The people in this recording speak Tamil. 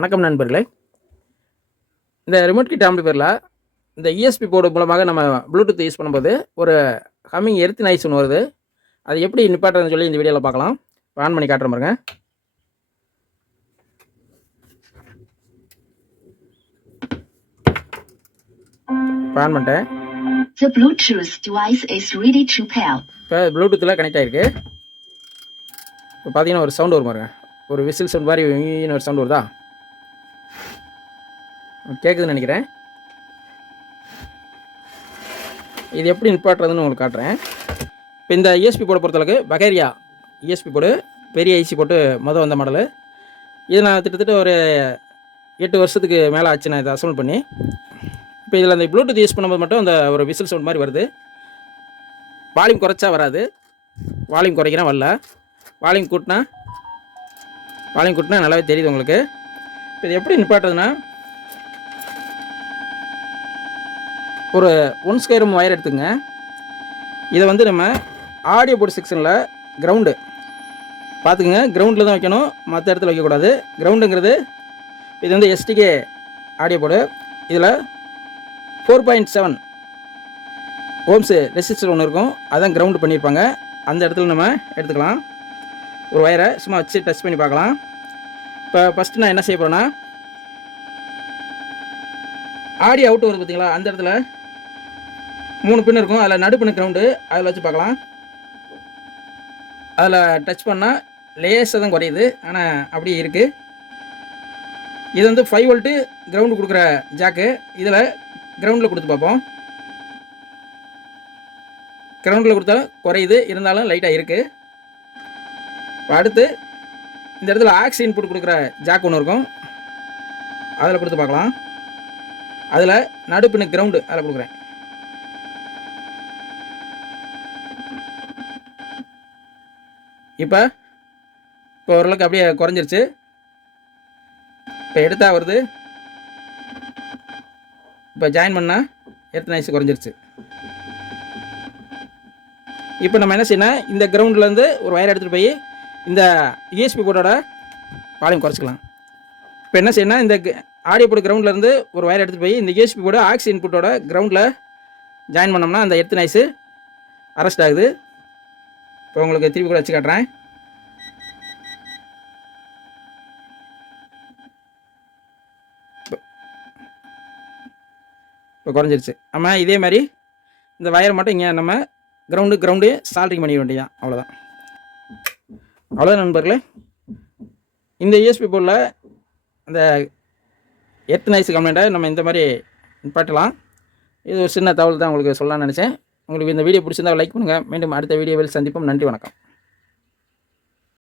வணக்கம் நண்பர்களே. இந்த ரிமோட் கிட் ஆம்பிளிஃபையரில் இந்த இஎஸ்பி போர்டு மூலமாக நம்ம ப்ளூடூத் யூஸ் பண்ணும்போது ஒரு ஹம்மிங் எர்த் நாய்ஸ் ஒன்று வருது. அது எப்படி நிப்பாட்டுறதுன்னு சொல்லி இந்த வீடியோவில் பார்க்கலாம். ஆன் பண்ணி காட்டுறேன் பாருங்க. ஆன் பண்ணிட்டேன். The Bluetooth device is ready to pair. இப்போ ப்ளூடூத்தில் கனெக்ட் ஆகிருக்கு. இப்போ பார்த்தீங்கன்னா ஒரு சவுண்ட் வரும் பாருங்க. ஒரு விசில் சவுண்ட் மாதிரி ஒரு சவுண்ட் வருதா? கேட்குதுன்னு நினைக்கிறேன். இது எப்படி நிப்பாட்டுறதுன்னு உங்களுக்கு காட்டுறேன். இப்போ இந்த இஎஸ்பி போர்டை பொறுத்தளவுக்கு பகேரியா இஎஸ்பி போர்டு பெரிய ஐசி போட்டு மொதல் வந்த மாடலு. இது நான் கிட்டத்தட்ட ஒரு 8 வருஷத்துக்கு மேலே ஆச்சு நான் இதை அசம்பிள் பண்ணி. இப்போ இதில் அந்த ப்ளூடூத் யூஸ் பண்ணும்போது மட்டும் அந்த ஒரு விசில் சவுண்ட் மாதிரி வருது. வால்யூம் குறைச்சா வராது, வால்யூம் குறைக்கிறேன் வரல. வால்யூம் கூட்டினா நல்லாவே தெரியுது உங்களுக்கு. இப்போ இது எப்படி நிப்பாட்டுறதுன்னா, ஒரு 1 ஸ்கொயர் ஒயர் எடுத்துங்க. இதை வந்து நம்ம ஆடியோ போர்டு செக்ஷனில் கிரவுண்டு பார்த்துக்குங்க. கிரவுண்டில் தான் வைக்கணும், மற்ற இடத்துல வைக்கக்கூடாது. கிரவுண்டுங்கிறது இது வந்து எஸ்டிகே ஆடியோ போர்டு. இதில் 4.7 ஓம்ஸு ரெசிஸ்டர் ஒன்று இருக்கும், அதான் கிரவுண்டு பண்ணியிருப்பாங்க. அந்த இடத்துல நம்ம எடுத்துக்கலாம். ஒரு ஒயரை சும்மா வச்சு டச் பண்ணி பார்க்கலாம். இப்போ ஃபஸ்ட்டு நான் என்ன செய்ய போகிறேன்னா, ஆடியோ அவுட் வருது பார்த்தீங்களா, அந்த இடத்துல 3 பின் இருக்கும். அதில் நடுப்பின் கிரவுண்டு, அதில் வச்சு பார்க்கலாம். அதில் டச் பண்ணால் லேஸாக தான் குறையுது, ஆனால் அப்படியே இருக்குது. இது வந்து 5 வோல்ட்டு கிரவுண்டு கொடுக்குற ஜாக்கு. இதில் கிரவுண்டில் கொடுத்து பார்ப்போம். கிரவுண்டில் கொடுத்தாலும் குறையுது, இருந்தாலும் லைட்டாக இருக்குது. அடுத்து இந்த இடத்துல ஆக்ஸ் இன்புட் கொடுக்குற ஜாக் ஒன்று இருக்கும், அதில் கொடுத்து பார்க்கலாம். அதில் நடுப்பின் கிரவுண்டு அதில் கொடுக்குறேன். இப்போ ஓரளவுக்கு அப்படியே குறைஞ்சிருச்சு. இப்போ எடுத்தா வருது. இப்போ ஜாயின் பண்ணால் எர்த் நாய்ஸ் குறைஞ்சிருச்சு. இப்போ நம்ம என்ன செய்யணும், இந்த கிரவுண்ட்லேருந்து ஒரு ஒயர் எடுத்துகிட்டு போய் இந்த இஎஸ்பி போர்டோட வால்யூம் குறைச்சிக்கலாம். இப்போ என்ன செய்யணும், இந்த ஆடியோ போர்டு கிரவுண்ட்லேருந்து ஒரு ஒயர் எடுத்துகிட்டு போய் இந்த இஎஸ்பி போர்டு ஆக்ஸ் இன்புட்டோட கிரவுண்டில் ஜாயின் பண்ணோம்னா அந்த எர்த் நாய்ஸு அரெஸ்ட் ஆகுது. இப்போ உங்களுக்கு திருப்பி கூட வச்சு காட்டுறேன். இப்போ குறைஞ்சிருச்சு. ஆமாம், இதே மாதிரி இந்த வயரை மட்டும் இங்கே நம்ம கிரவுண்டு சால்ட்ரிங் பண்ணிட வேண்டியதான். அவ்வளோதான் நண்பர்களே. இந்த யூஎஸ்பி போர்டில் அந்த எர்த் நாய்ஸ் கம்ப்ளைண்ட்டை நம்ம இந்த மாதிரி நிப்பாட்டலாம். இது ஒரு சின்ன தகவல் தான் உங்களுக்கு சொல்லலாம்னு நினச்சேன். உங்களுக்கு இந்த வீடியோ பிடிச்சிருந்தா லைக் பண்ணுங்கள். மீண்டும் அடுத்த வீடியோவில் சந்திப்போம். நன்றி, வணக்கம்.